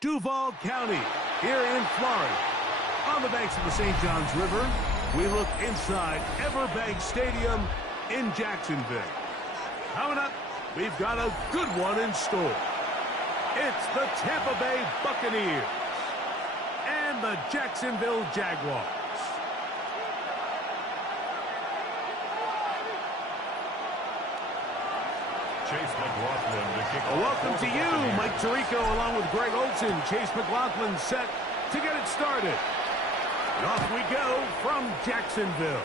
Duval County, here in Florida. On the banks of the St. Johns River, we look inside Everbank Stadium in Jacksonville. Coming up, we've got a good one in store. It's the Tampa Bay Buccaneers and the Jacksonville Jaguars. Chase McLaughlin to kick off. Welcome to you, Mike Tirico, along with Greg Olson. Chase McLaughlin set to get it started. And off we go from Jacksonville.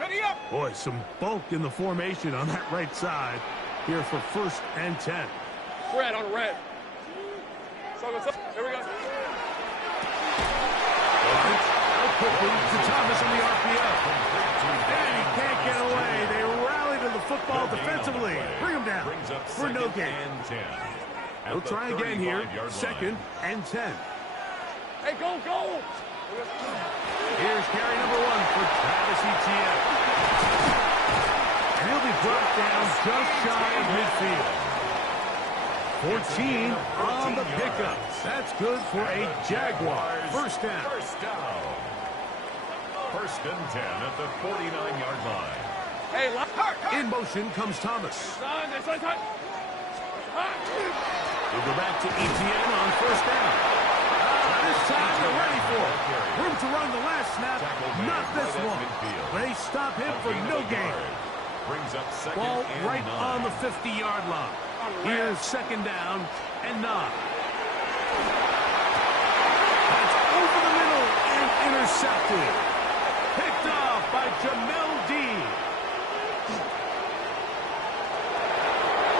Ready up! Boy, some bulk in the formation on that right side here for 1st and 10. Red on red. There we go. Out quickly to Thomas on the RPO. And he can't get away. They rally to the football defensively. Bring him down for no gain. He'll try again here. 2nd and 10. Hey, go! Here's carry number 1 for Travis Etienne. And he'll be brought down just shy of midfield. 14 on the pickup. That's good for a Jaguar. First down. 1st and 10 at the 49-yard line. Hey, in motion comes Thomas. We'll go back to Etienne on 1st down. This time they're ready for it. Room to run the last snap. Not this one. They stop him for no gain. Ball right on the 50-yard line. Here's 2nd down and 9. That's over the middle and intercepted. Picked off by Jamel Dean.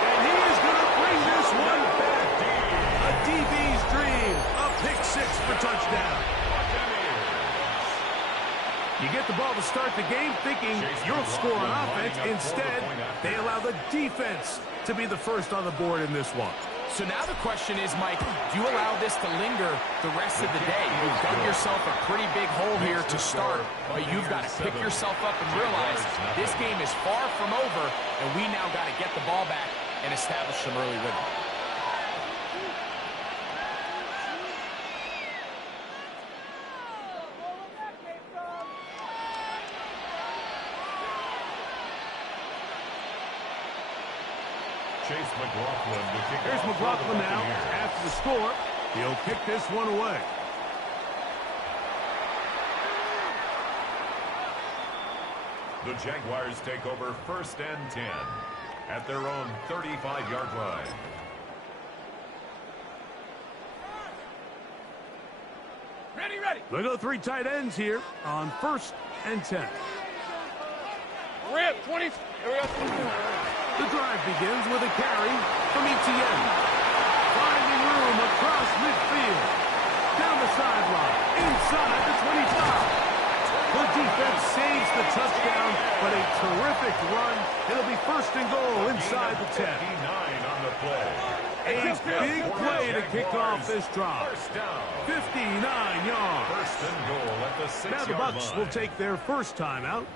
And he is going to bring this one back. A DB's dream. A pick 6 for touchdown. You get the ball to start the game thinking you'll score on offense. Instead, they allow the defense to be the first on the board in this one. So now the question is, Mike, do you allow this to linger the rest of the day? You've dug yourself a pretty big hole here to start, but you've got to pick yourself up and realize this game is far from over, and we now got to get the ball back and establish some early rhythm. Chase McLaughlin to kick Here's off. McLaughlin now. After the score, he'll kick this one away. The Jaguars take over 1st and 10 at their own 35-yard line. Ready! They go 3 tight ends here on 1st and 10. Rip, 20. Here we go. The drive begins with a carry from Etienne. Finding room across midfield. Down the sideline. Inside the 25. The defense saves the touchdown, but a terrific run. It'll be 1st and goal inside the 10. 59 on the play. A big play to kick off this drive. 59 yards. 1st and goal at the 6-yard line. Now the Bucs will take their first timeout.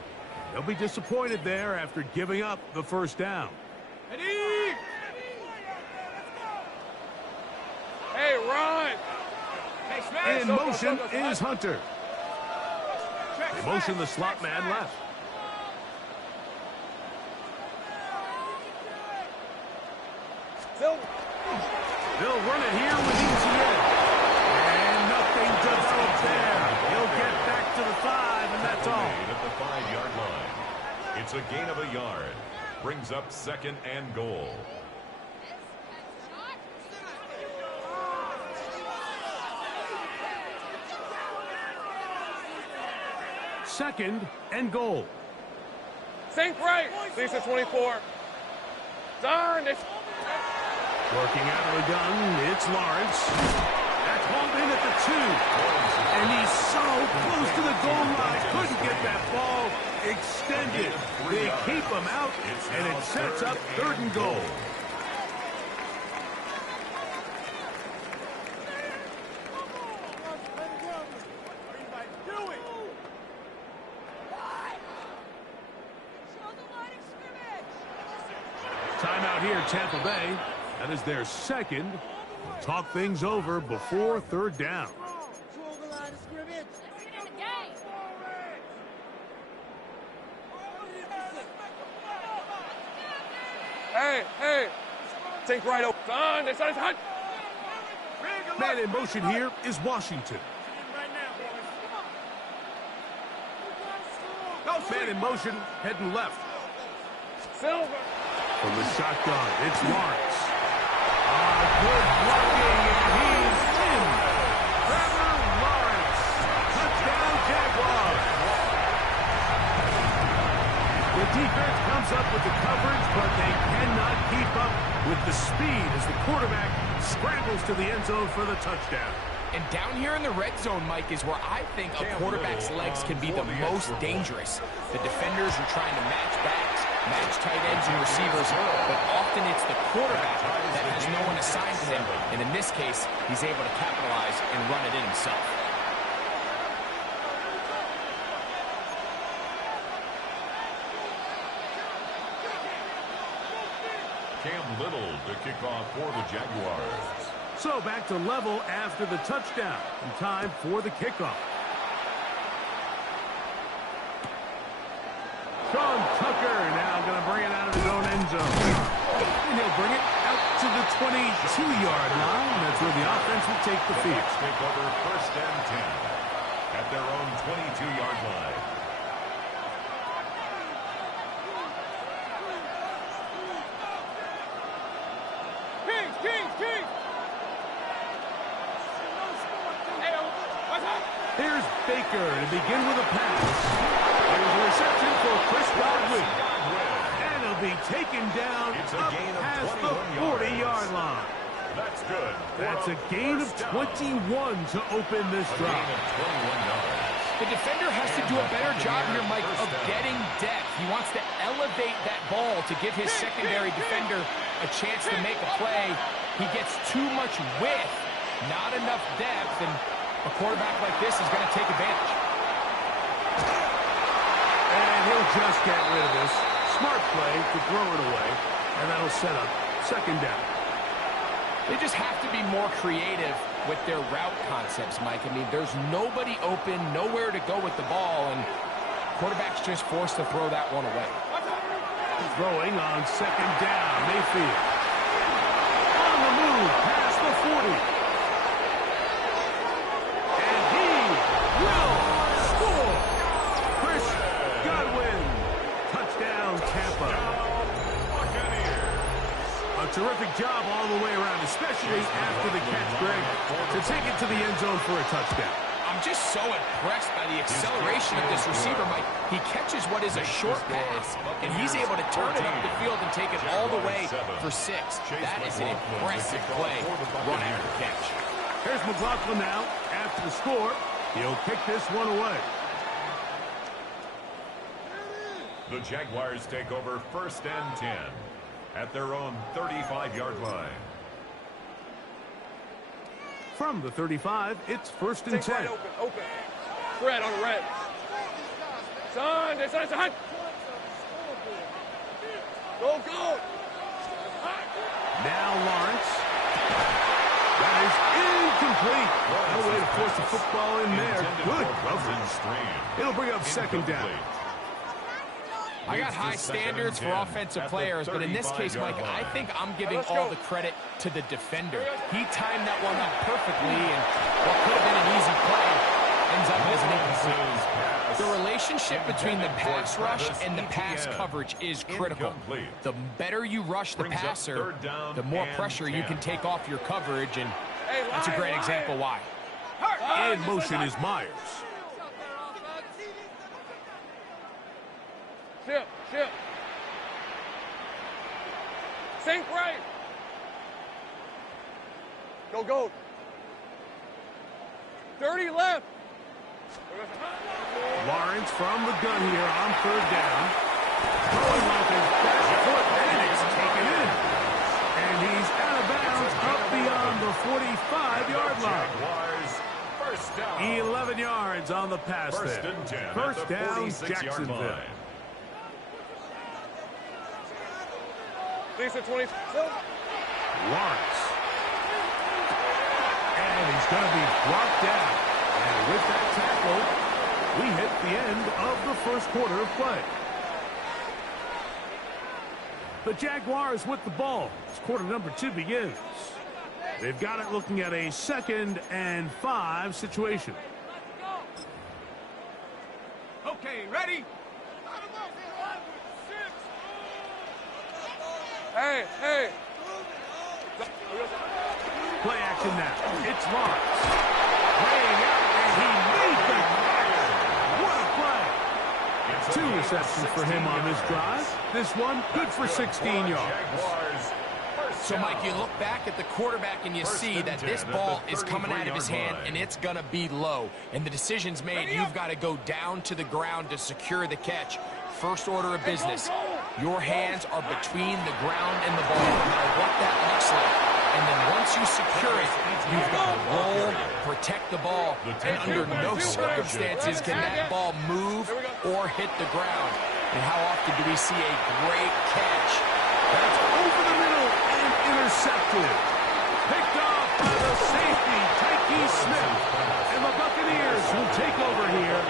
They'll be disappointed there after giving up the 1st down. Hey, run! In motion is Hunter. They motion the slot man left. They'll run it here with Etienne. And nothing developed there. He'll get back to the 5, and that's all. At the 5-yard line. It's a gain of a yard. Brings up 2nd and goal. Second and goal. Sink right. Lisa 24. Darn it. Working out of the gun, it's Lawrence. That's hauled in at the 2. And he's so close to the goal line. Couldn't get that ball extended. They keep him out, and it sets up 3rd and goal. Timeout here, Tampa Bay. That is their second. We'll talk things over before third down. Hey. Think right over. Son. Man in motion here is Washington. Man in motion, heading left. Silver. From the shotgun, it's Lawrence. Good blocking, and he's in. Trevor Lawrence. Touchdown, Jaguars. The defense comes up with the coverage, but they cannot keep up with the speed as the quarterback scrambles to the end zone for the touchdown. And down here in the red zone, Mike, is where I think a quarterback's legs can be the most dangerous. The defenders are trying to match backs, match tight ends and receivers, but often it's the quarterback that has no one assigned to him. And in this case, he's able to capitalize and run it in himself. Cam Little to kick off for the Jaguars. So back to level after the touchdown. And time for the kickoff. Sean Tucker now going to bring it out of his own end zone. And he'll bring it out to the 22-yard line. That's where the offense will take the field. Take over first and 10 at their own 22-yard line. Kings. Here's Baker to begin with a pass. There's a reception for Chris Godwin. And he'll be taken down up past the 40-yard line. That's good. That's a gain of 21 to open this drive. The defender has to do a better job here, Mike, of getting depth. He wants to elevate that ball to give his secondary defender a chance to make a play. He gets too much width, not enough depth, and a quarterback like this is going to take advantage. And he'll just get rid of this. Smart play to throw it away, and that'll set up second down. They just have to be more creative with their route concepts, Mike. I mean, there's nobody open, nowhere to go with the ball, and quarterback's just forced to throw that one away. Throwing on second down, Mayfield. On the move, past the 40. And he will score. Chris Godwin. Touchdown, Tampa. A terrific job all the way around, especially after the catch, Greg, to take it to the end zone for a touchdown. I'm just so impressed by the acceleration of this receiver, Mike. He catches what is a short pass, and he's able to turn it up the field and take it all the way for 6. That is an impressive play, run after catch. Here's McLaughlin now. After the score, he'll kick this one away. The Jaguars take over first and 10 at their own 35-yard line. From the 35, it's first and 10. Right open. Red on the red. Son. Go. Now Lawrence. That is incomplete. No way to force the football in there. Good coverage. It'll bring up second down. I got high standards for offensive players, but in this case, Mike, I think I'm giving all the credit to the defender. He timed that one up perfectly, and what could have been an easy play ends up as an incomplete. The relationship between the pass rush and the pass coverage is critical. The better you rush the passer, the more pressure you can take off your coverage, and that's a great example why. In motion is Myers. Ship. Sink right. Go. 30 left. Lawrence from the gun here on third down. Throwing off his best foot, and it's taken in. And he's out of bounds up beyond the 45-yard line. 11 yards on the pass there. First down, Jacksonville. Lisa 20. Lawrence. And he's going to be brought down. And with that tackle, we hit the end of the first quarter of play. The Jaguars with the ball as quarter number 2 begins. They've got it looking at a 2nd and 5 situation. Okay, ready? Hey, hey. Play action now. It's Lawrence. Laying out, and he made the catch. What a play. 2 receptions for him on this drive. This one good for 16 yards. So, Mike, you look back at the quarterback and you see that this ball is coming out of his hand and it's going to be low. And the decision's made. You've got to go down to the ground to secure the catch. First order of business. Your hands are between the ground and the ball, no matter what that looks like. And then once you secure it, you've got to roll, protect the ball, and under no circumstances can that ball move or hit the ground. And how often do we see a great catch? That's over the middle and intercepted. Picked off by the safety, Tyke Smith. And the Buccaneers will take over here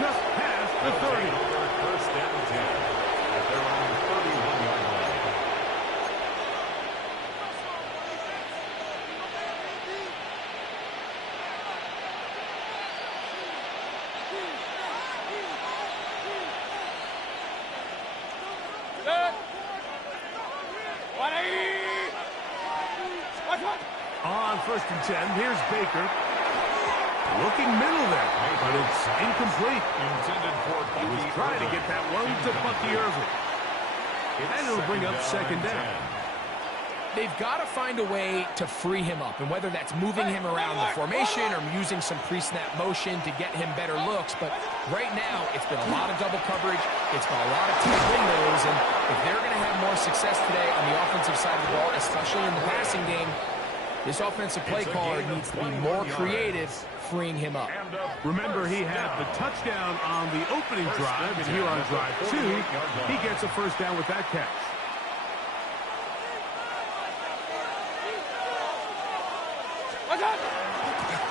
just past the 30. First down 10 at their own 31-yard line. On 1st and 10, here's Baker. Looking middle there, but it's incomplete. Intended for He was trying to get that one to Bucky Irving. And it'll bring up 2nd down. They've got to find a way to free him up, and whether that's moving him around the formation or using some pre-snap motion to get him better looks. But right now, it's been a lot of double coverage. It's been a lot of tight windows, and if they're going to have more success today on the offensive side of the ball, especially in the passing game, this offensive play caller needs to be more creative, freeing him up. Remember, he had the touchdown on the opening drive, and here on drive 2, he gets a first down with that catch.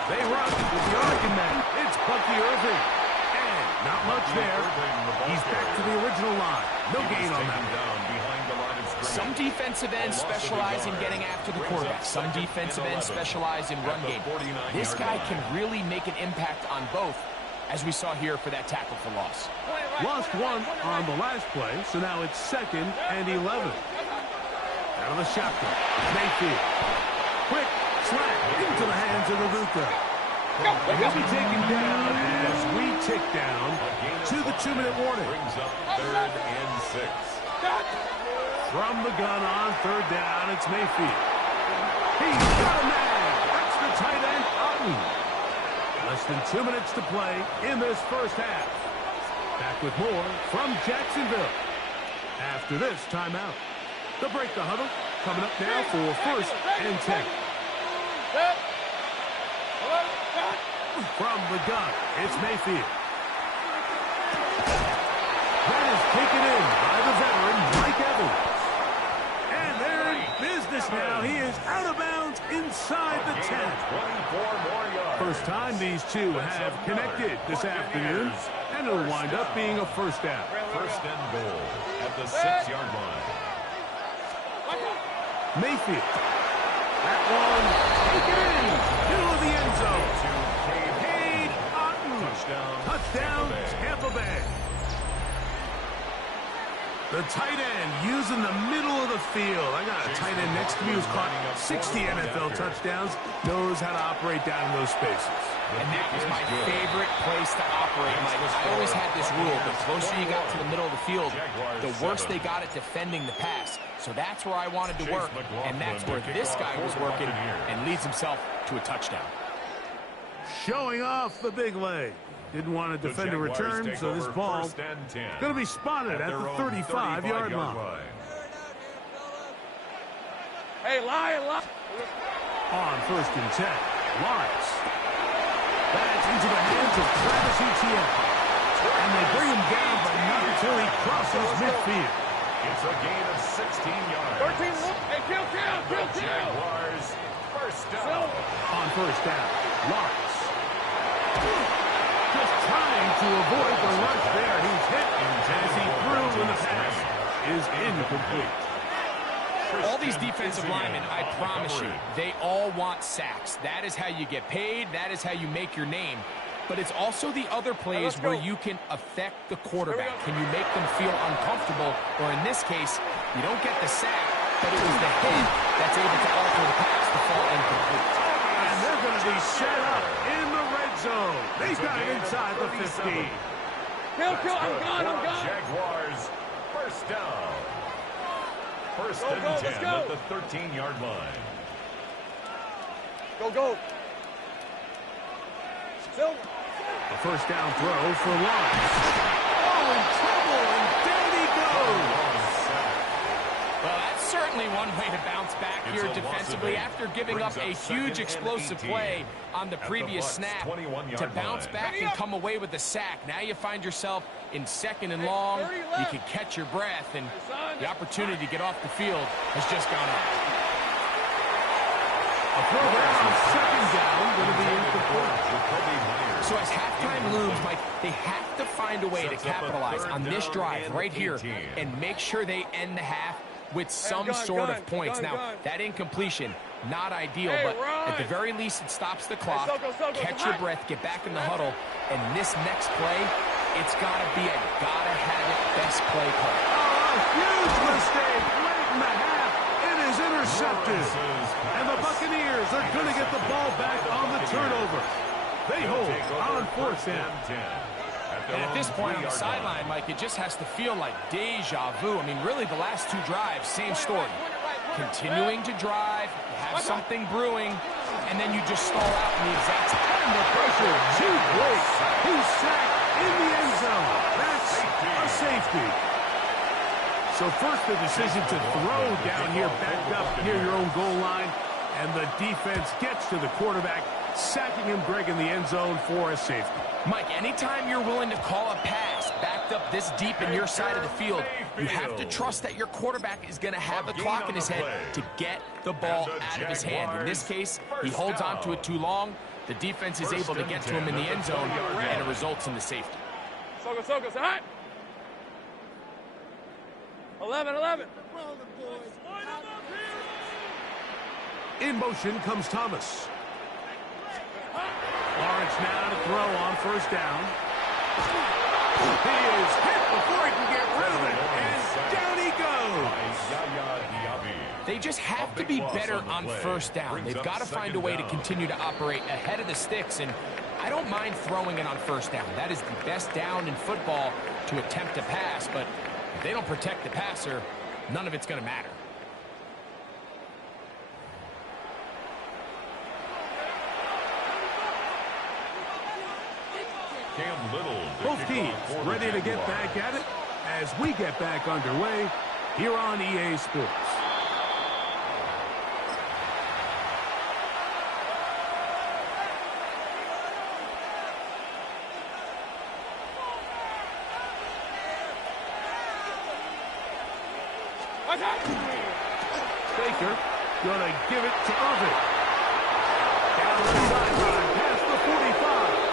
They run with the argument. It's Bucky Irving. And not much there. He's back to the original line. No gain on that. Some defensive ends specialize in getting after the quarterback. Some defensive ends specialize in run game. This guy can really make an impact on both, as we saw here for that tackle for loss. Lost one on the last play, so now it's 2nd and 11. Out of the shotgun, Mayfield. Quick slap into the hands of Aruka. He'll be taken down as we tick down to the 2-minute warning. Brings up 3rd and 6. From the gun on 3rd down, it's Mayfield. He's got a man. That's the tight end, Otten. Less than 2 minutes to play in this first half. Back with more from Jacksonville after this timeout. The break the huddle coming up now for 1st and 10. From the gun, it's Mayfield. That is taken in by the veteran, Mike Evans. And they're in business now. He is out of bounds inside the 10. 24 more yards. First time these two have connected this afternoon, and it'll wind up being a first down. First and goal at the 6-yard line. Mayfield. That one taken in. Middle of the end zone. Cade Otten. Touchdown, Tampa Bay. The tight end using the middle of the field. I got a tight end next to me who's caught 60 NFL touchdowns, knows how to operate down in those spaces. And that was my favorite place to operate, Mike. I always had this rule. The closer you got to the middle of the field, the worse they got at defending the pass. So that's where I wanted to work, and that's where this guy was working and leads himself to a touchdown. Showing off the big leg. Didn't want to defend a return, so this ball is going to be spotted at the 35-yard line. Hey, Lion. On 1st and 10, Lawrence. That's into the hands of Travis Etienne. And they bring him down, but not until he crosses midfield. It's a gain of 16 yards. 13, look. Hey, kill. The Jaguars first down. On first down, Lawrence. Just trying to avoid the rush there. He's hit as he threw, and the pass is incomplete. All these defensive linemen, I promise you, they all want sacks. That is how you get paid. That is how you make your name. But it's also the other plays where you can affect the quarterback. Can you make them feel uncomfortable? Or in this case, you don't get the sack, but it was the hit that's able to alter the pass to fall incomplete. And they're going to be set up in the red zone. They've got it inside the 50. Kill. I'm gone. Jaguars first down. First and 10 at the 13-yard line. Go. Silver. A first down throw for Lawrence. Oh, in trouble, and down he goes. Well, that's certainly one way to bounce back here defensively after giving up a huge explosive play on the previous snap. To bounce back and come away with the sack. Now you find yourself in second and long. You can catch your breath, and the opportunity to get off the field has just gone up. A throw there on second down, going to be incomplete. So as halftime looms, Mike, they have to find a way to capitalize on this drive right here and make sure they end the half with some sort of points. Now, that incompletion, not ideal, but at the very least, it stops the clock. Catch your breath, get back in the huddle, and this next play, it's got to be a gotta-have-it best play call. Oh, a huge mistake late in the half. It is intercepted. And the Buccaneers are going to get the ball back on the turnover. They hold on fourth down. And at this point on the sideline, Mike, it just has to feel like deja vu. I mean, really, the last two drives, same story. Continuing to drive, you have something brewing, and then you just stall out in the exact same. Under pressure, too late. He's sacked in the end zone. That's a safety. So first the decision to throw down here, backed up near your own goal line, and the defense gets to the quarterback, sacking him, Greg, in the end zone for a safety. Mike, anytime you're willing to call a pass backed up this deep in your side of the field, you have to trust that your quarterback is going to have the clock in his head to get the ball out of his hand. In this case, he holds on to it too long. The defense is able to get to him in the end zone, and it results in the safety. So, hot. 11. In motion comes Thomas. Lawrence now to throw on first down. He is hit before he can get rid of it, and down he goes. They just have to be better on first down. They've got to find a way to continue to operate ahead of the sticks, and I don't mind throwing it on first down. That is the best down in football to attempt to pass, but if they don't protect the passer, none of it's going to matter. Both teams ready to get back at it as we get back underway here on EA Sports. Baker gonna give it to Irvin. Down the sideline past the 45.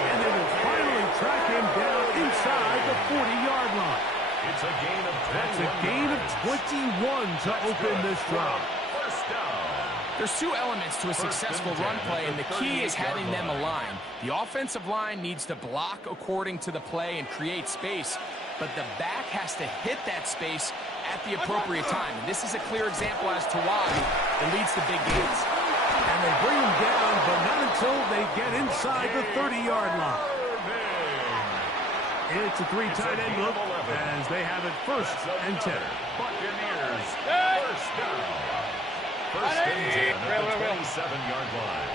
And they will finally track him down inside the 40-yard line. It's a gain of 21. That's a gain of 21 to open this drive. First down. There's two elements to a successful run play, and the key is having them aligned. The offensive line needs to block according to the play and create space, but the back has to hit that space at the appropriate time. And this is a clear example as to why it leads to big gains. And they bring him down, but not until they get inside the 30-yard line. It's a three-tight end look as they have it first and 10. Buccaneers first down. First and 10 at the 27-yard line.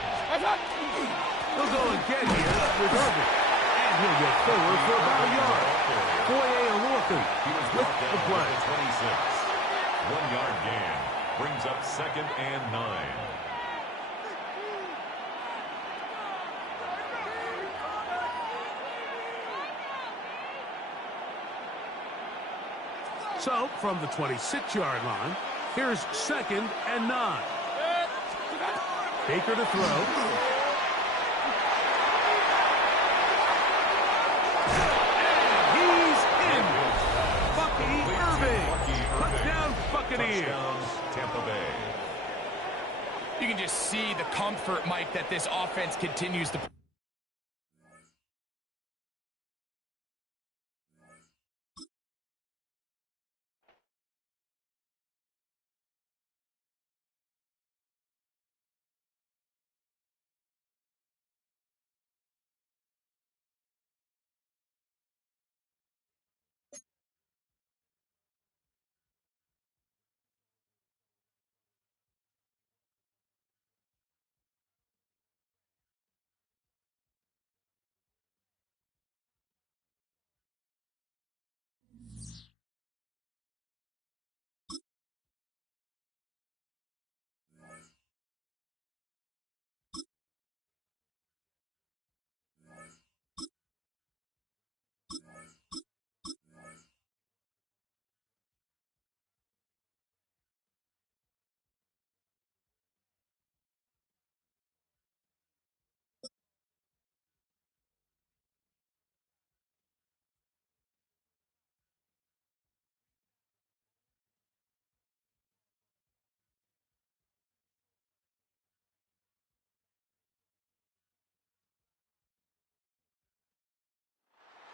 They'll go again here with Irvin. And he'll get forward for about a yard. Foye Olorkun with the play. 26. 1-yard gain brings up second and 9. So, from the 26-yard line, here's 2nd and 9. Baker to throw. He's in. Bucky Irving. Touchdown, Buccaneers. Touchdown, Tampa Bay. You can just see the comfort, Mike, that this offense continues to...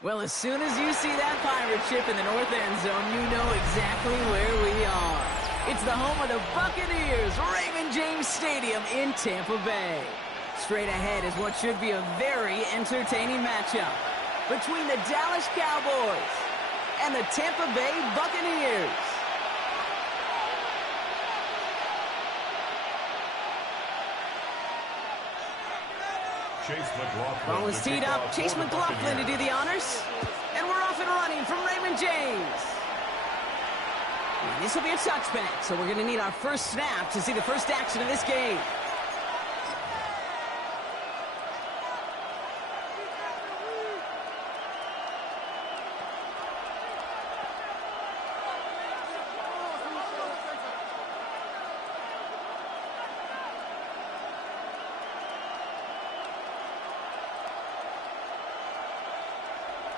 Well, as soon as you see that pirate ship in the north end zone, you know exactly where we are. It's the home of the Buccaneers, Raymond James Stadium in Tampa Bay. Straight ahead is what should be a very entertaining matchup between the Dallas Cowboys and the Tampa Bay Buccaneers. Ball is teed up. Chase McLaughlin to do the honors. And we're off and running from Raymond James. And this will be a touchback, so we're going to need our first snap to see the first action of this game.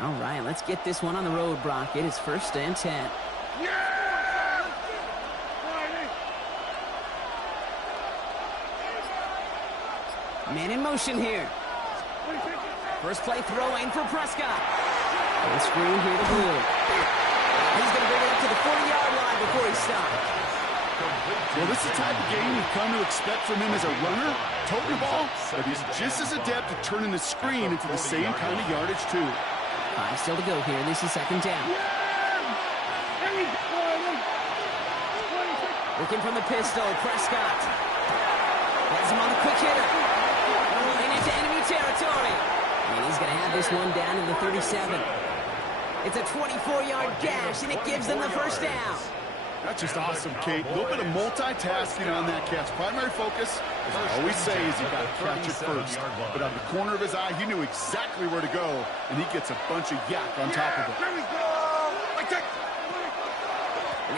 All right, let's get this one on the road, Brock. It is 1st and 10. Man in motion here. First play throwing for Prescott. On screen here to Blue. He's going to bring it up to the 40-yard line before he stops. Well, this is the type of game you've come to expect from him as a runner, toting the ball, but he's just as adept at turning the screen into the same kind of yardage, too. 5 still to go here. This is 2nd down. Looking from the pistol, Prescott. Has him on the quick hitter. Rolling into enemy territory. And he's going to have this one down in the 37. It's a 24-yard gash, and it gives them the first down. That's just awesome, Kate. A little bit of multitasking on that catch. Primary focus, as I always say, is you got to catch it first. But out of the corner of his eye, he knew exactly where to go, and he gets a bunch of yak on top of it.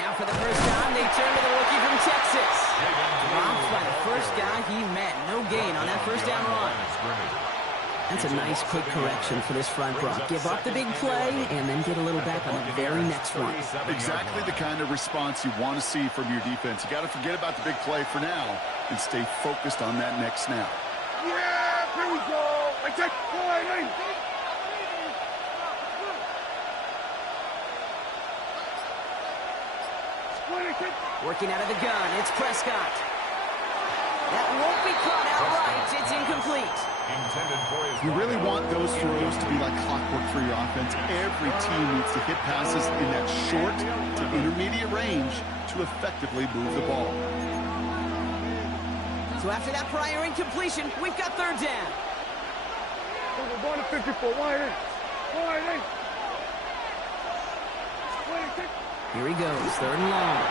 Now for the first time, they turn to the rookie from Texas. Dropped by the first guy he met. No gain on that first down run. That's a nice quick correction for this front, Brock. Give up the big play and then get a little back on the very next one. Exactly the kind of response you want to see from your defense. You got to forget about the big play for now and stay focused on that next snap. Yeah, here we go. I take point. Working out of the gun, it's Prescott. That won't be caught outright. It's incomplete. You really want those throws to be like clockwork for your offense. Every team needs to hit passes in that short to intermediate range to effectively move the ball. So after that prior incompletion, we've got 3rd down. We're going to 54. Wide. Here he goes, 3rd and long.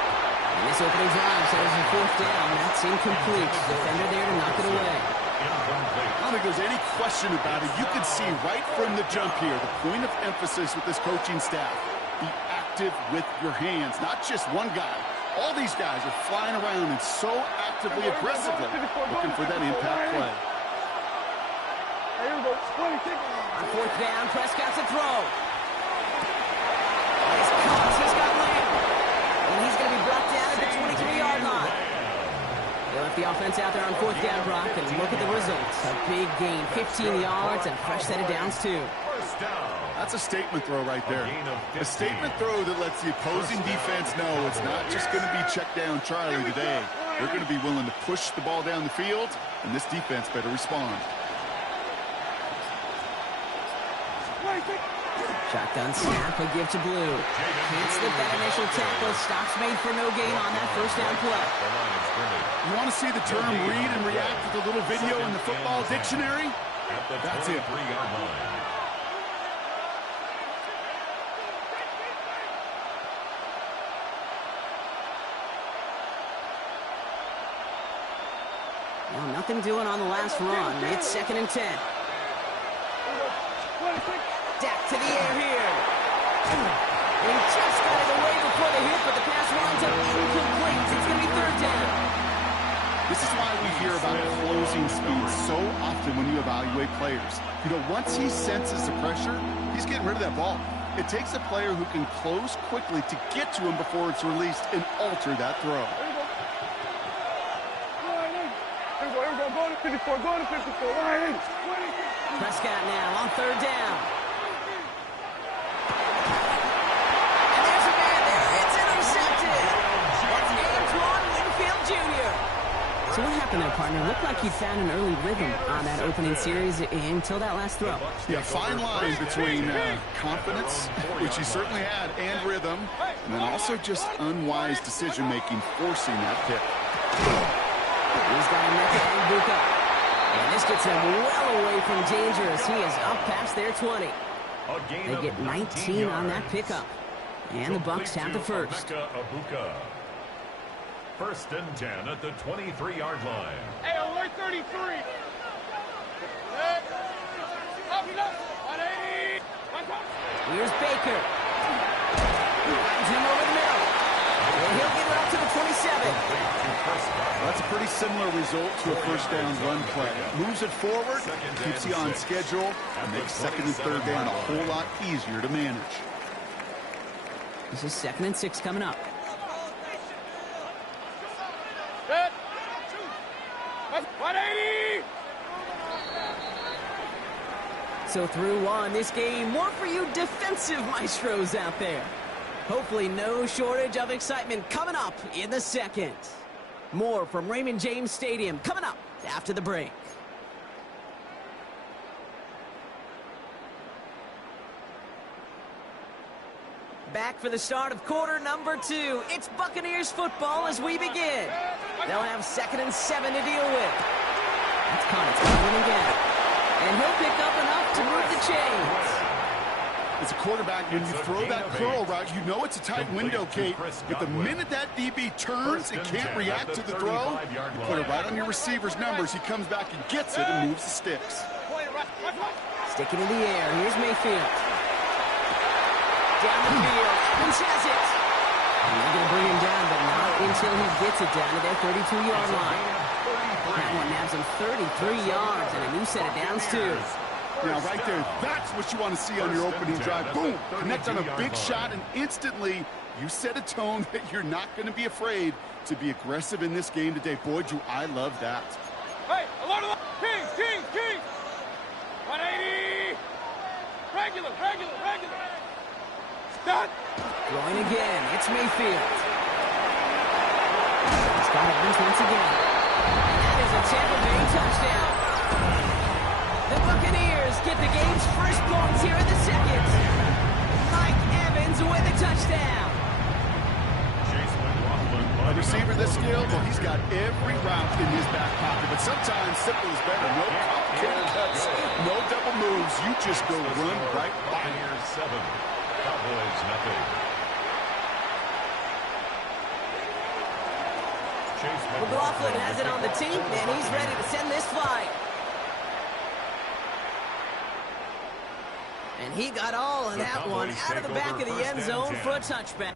And this opening drive says a 4th down. That's incomplete. Defender there to knock it away. I don't think there's any question about it. You can see right from the jump here, the point of emphasis with this coaching staff, the active with your hands, not just one guy. All these guys are flying around and so actively, aggressively looking for that impact play. On fourth down, Prescott's a throw. He's caught. He's got Lamb. And he's going to be brought down at the 23-yard line. They left the offense out there on fourth down, Brock, and look at the results. A big gain, 15 yards, and a fresh set of downs, too. That's a statement throw right there. A statement throw that lets the opposing defense know it's not just going to be check down Charlie today. They're going to be willing to push the ball down the field, and this defense better respond. Shotgun snap, a give to Blue. Can't slip that initial tackle. Stops made for no gain on that first down play. You want to see the term read and react with a little video in the football dictionary? That's it. Well, nothing doing on the last run. It's 2nd and 10. Dak to the air here. And he just got it away before the hit, but the pass winds up incomplete. It's going to be 3rd down. This is why we hear about closing speed so often when you evaluate players. You know, once he senses the pressure, he's getting rid of that ball. It takes a player who can close quickly to get to him before it's released and alter that throw. Prescott now on 3rd down. And there's a man there. It's intercepted. That's Antoine Winfield Jr. So what happened there, partner? It looked like he found an early rhythm on that opening series until that last throw. Yeah, fine line between confidence, which he certainly had, and rhythm, and then also just unwise decision-making, forcing that pick. He's got Emeka Egbuka. And this gets him well away from danger as he is up past their 20. They get 19 on that pickup. And the Bucs have the first. 1st and 10 at the 23-yard line. Hey, alert 33. Here's Baker. Zoom over the middle. And he'll get it up to the 27. That's a pretty similar result to a first down run play. Moves it forward, keeps you on schedule, and makes 2nd and 3rd down a whole lot easier to manage. This is 2nd and 6 coming up. Good. 180. So through one, this game, more for you defensive maestros out there. Hopefully no shortage of excitement coming up in the 2nd. More from Raymond James Stadium coming up after the break. Back for the start of quarter number 2. It's Buccaneers football as we begin. They'll have 2nd and 7 to deal with. That's Conant's coming again. And he'll pick up enough to move the chains. As a quarterback, when you throw that curl route, you know it's a tight window, Kate. But the minute that DB turns and can't react to the throw, you put it right on your receiver's numbers. He comes back and gets it and moves the sticks. Sticking in the air. Here's Mayfield. Down the field. Woods has it. And they're going to bring him down, but not until he gets it down to their 32-yard line. That one nabs him 33 yards and a new set of downs, too. Now, right there, that's what you want to see on your opening drive. Boom! Connect on a big shot, and instantly you set a tone that you're not going to be afraid to be aggressive in this game today. Boy, do I love that. Hey, alert! Kings! 180. Regular. Stop. Throwing again. It's Mayfield. Scott Evans once again. And that is a Tampa Bay touchdown. The Buccaneers get the game's first points here in the 2nd. Mike Evans with a touchdown. A receiver this skilled, well, he's got every route in his back pocket. But sometimes simple is better. No complicated cuts, no double moves. You just go run right by. Buccaneers 7, Cowboys nothing. McLaughlin has it on the team, and he's ready to send this flight. And he got all of that one out of the back of the end zone for a touchback.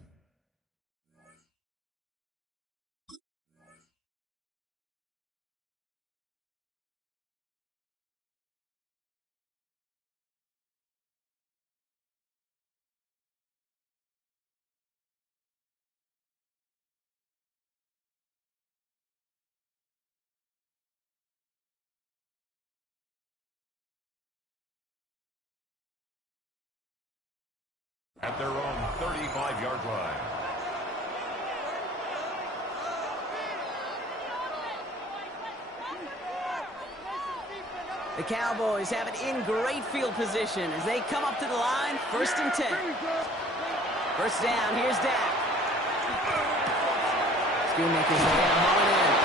At their own 35-yard line. The Cowboys have it in great field position as they come up to the line, 1st and 10. First down, here's Dak. Schoonmaker's way out, hauling in.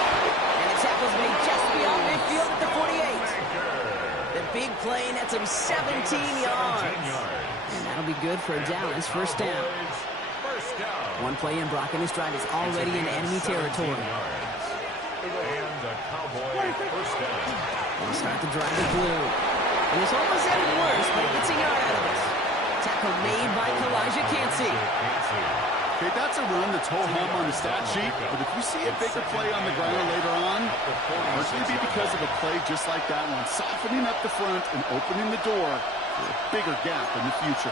And the tackle's made just beyond midfield at the 48. The big play nets him 17 yards. And that'll be good for Dallas. First down. One play in, Brock, and his drive is already in enemy territory. And the Cowboy first down. They'll start the drive with blue. And it's almost ended worse, but he gets a yard out of this. Tackle made by Kalijah Cansey. Okay, that's a run that's ho-hum on the stat sheet, but if you see a bigger play on the ground later on, it's going to be because of a play just like that one, softening up the front and opening the door for a bigger gap in the future.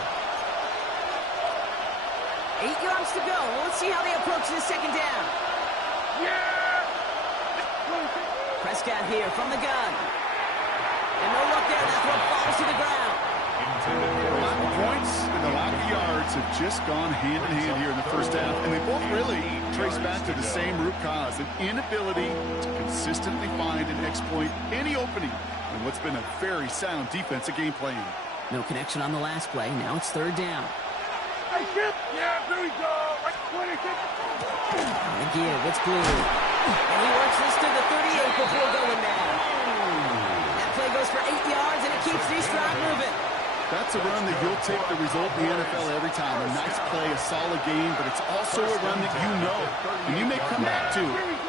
8 yards to go. Let's see how they approach this second down. Prescott here from the gun. And no look there. That throw falls to the ground. The lack of points and the lack of yards have just gone hand in hand here in the first half, and they both really trace back to the same root cause, an inability to consistently find and exploit any opening in what's been a very sound defensive game plan. No connection on the last play. Now it's 3rd down. Yeah, there we go. Again, it's blue. And he works this to the 38 before going down. That play goes for 8 yards, and it keeps this drive moving. That's a run that you'll take the result in the NFL every time. A nice play, a solid game, but it's also a run that you know, and you may come back to,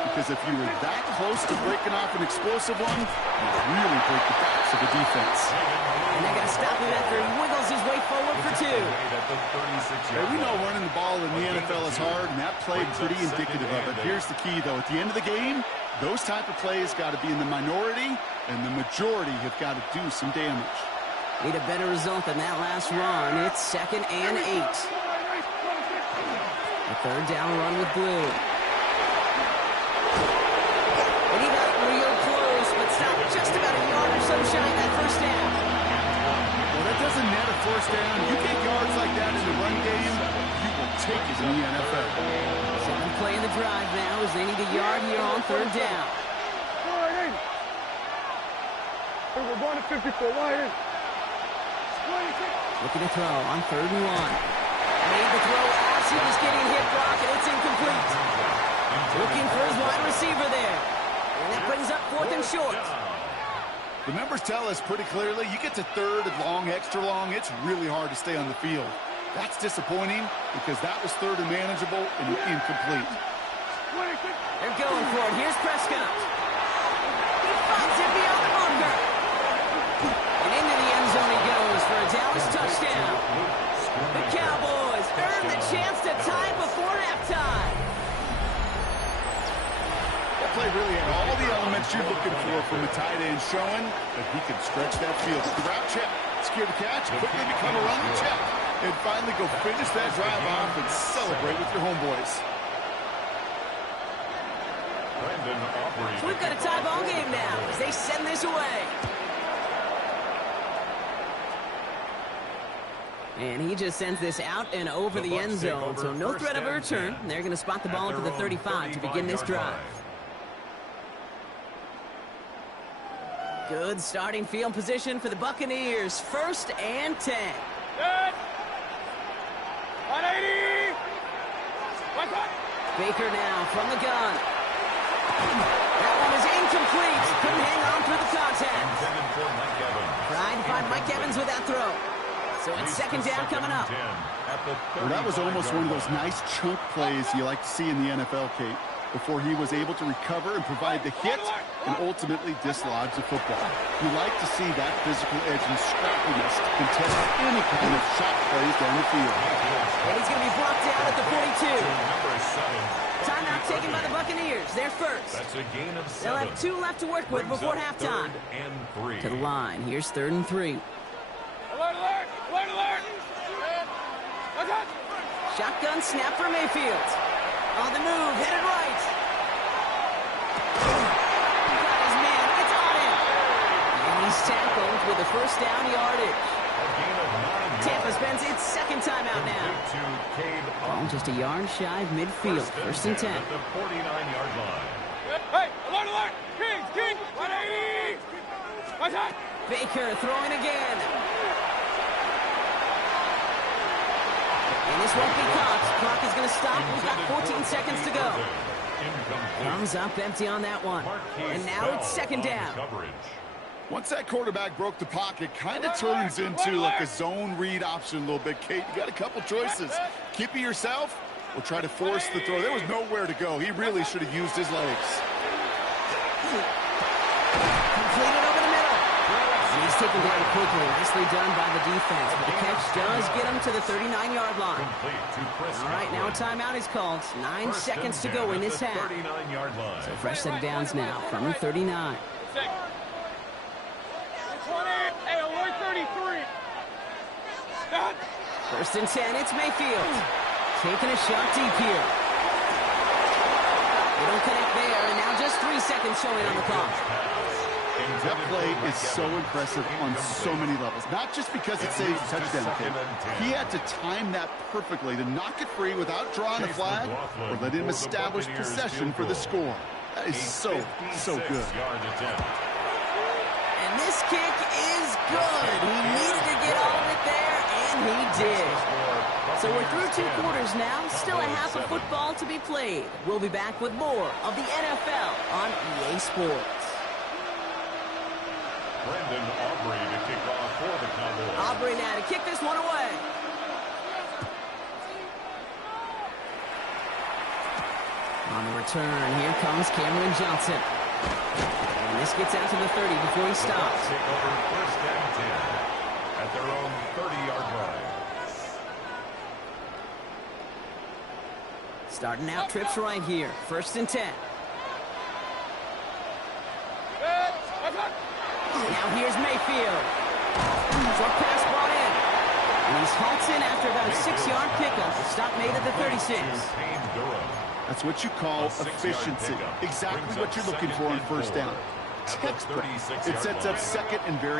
because if you were that close to breaking off an explosive one, you really break the backs of the defense. And they're going to stop him after he wiggles his way forward for 2. Hey, we know running the ball in the NFL is hard, and that play pretty indicative of it. Here's the key, though. At the end of the game, those type of plays got to be in the minority, and the majority have got to do some damage. Need a better result than that last run. It's 2nd and 8. A 3rd down run with blue. And he got real close, but stopped just about a yard or so shy of that first down. Well, that doesn't net a first down. You get yards like that in the run game, you will take it in the NFL. 7th play in the drive now as they need a yard here on 3rd down. We're going to 54. Wide in. Looking to throw on 3rd and 1. Made the throw as he was getting hit, Brock, and it's incomplete. Looking for his wide receiver there. And that brings up 4th and short. The numbers tell us pretty clearly, you get to 3rd and long, extra long, it's really hard to stay on the field. That's disappointing because that was 3rd and manageable and incomplete. They're going for it. Here's Prescott. He finds it beyond the marker. And into the end zone he goes for a Dallas touchdown. The Cowboys earn the chance to tie before halftime. That play really had all the elements you're looking for from a tight end, showing that he can stretch that field. The route check, secure the catch, quickly become a running check, and finally go finish that drive off and celebrate with your homeboys. So we've got a tie ball game now as they send this away. And he just sends this out and over the end zone, so no threat of a return. They're going to spot the ball at the 35 to begin this drive. Good starting field position for the Buccaneers. 1st and 10. Good. 180. Baker now from the gun. That one is incomplete. Couldn't hang on through the contact. Trying to find Mike Evans with that throw. So it's 2nd down coming up. Well, that was almost one of those nice chunk plays you like to see in the NFL, Kate. before he was able to recover and provide the hit and ultimately dislodge the football. You like to see that physical edge and scrappiness to contest any kind of shot plays down the field. And he's going to be blocked out at the 42. Number 7. Timeout taken by the Buccaneers. They're first. That's a gain of 7. They'll have 2 left to work with before halftime. 3rd and 3. To the line. Here's 3rd and 3. Alert, alert! Alert, alert! Okay. Shotgun snap for Mayfield. On the move, headed right. He got his man. It's on him. And he's tackled with a first down yardage. A gain of 9 Tampa yards. spends its second timeout now. To Cade Ball just a yard shy of midfield. First and 10. At the 49-yard line. Hey, alert, alert! Kings, King, 180! Attack! Baker throwing again. And this won't be caught. Clock is going to stop. We've got 14 seconds to go. Incomplete. Thumbs up empty on that one. And now it's second down. Coverage. Once that quarterback broke the pocket, kind of turns into like a zone read option a little bit. Kate, you got a couple choices. Keep it yourself or try to force the throw. There was nowhere to go. He really should have used his legs. Completed over the middle. And he's taken down quickly. Nicely done by the defense. But the catch does get him to the 39-yard line. Complete to Prescott. All right, now a timeout is called. 9 seconds to go in this half. 39-yard line. So fresh set of downs now from the 39. 20. Hey, alert 33. Done. First and 10, it's Mayfield. Taking a shot deep here. They don't connect there, and now just 3 seconds showing on the clock. That play is so impressive on so many levels. Not just because it saves a touchdown. He had to time that perfectly to knock it free without drawing a flag or let him establish possession for the score. That is so good. And this kick is good. He needed to get all of it there, and he did. So we're through 2 quarters now. Still a half of football to be played. We'll be back with more of the NFL on EA Sports. Brendan Aubrey to kick off for the Cowboys. Aubrey now to kick this one away. On the return, here comes Cameron Johnson. And this gets out to the 30 before he stops. Take over 1st and 10 at their own 30-yard line. Starting out trips right here. 1st and 10. Now here's Mayfield. Short pass brought in. And he's halts in after about a 6-yard pickup. The stop made at the 36. That's what you call efficiency. Exactly what you're looking for on 1st down. Textbook. It sets up second and very